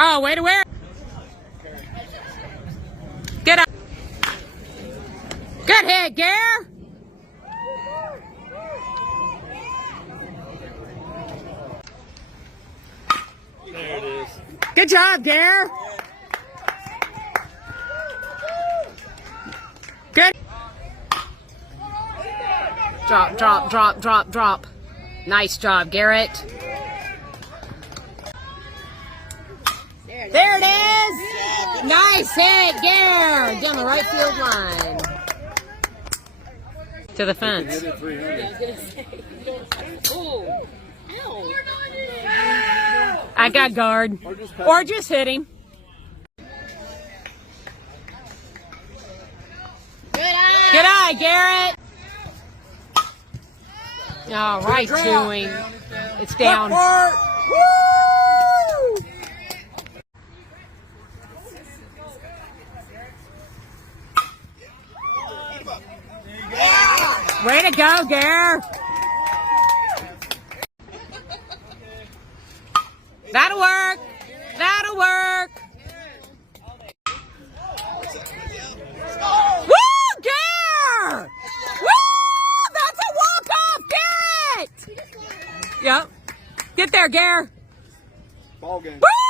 Oh, way to wear. Get up. Good hit, Gare. There it is. Good job, Gare. Good. Drop, drop, drop, drop, drop. Nice job, Garrett. There it is. Nice hit, Gare. Down the right field line. To the fence. I got guard. Or just hit him. Good eye, Garrett. All right, Chewing. It's down. Way to go, Gare. That'll work. That'll work. Woo, Gare! Woo! That's a walk-off, Garrett! Yep. Get there, Gare. Ball game. Woo!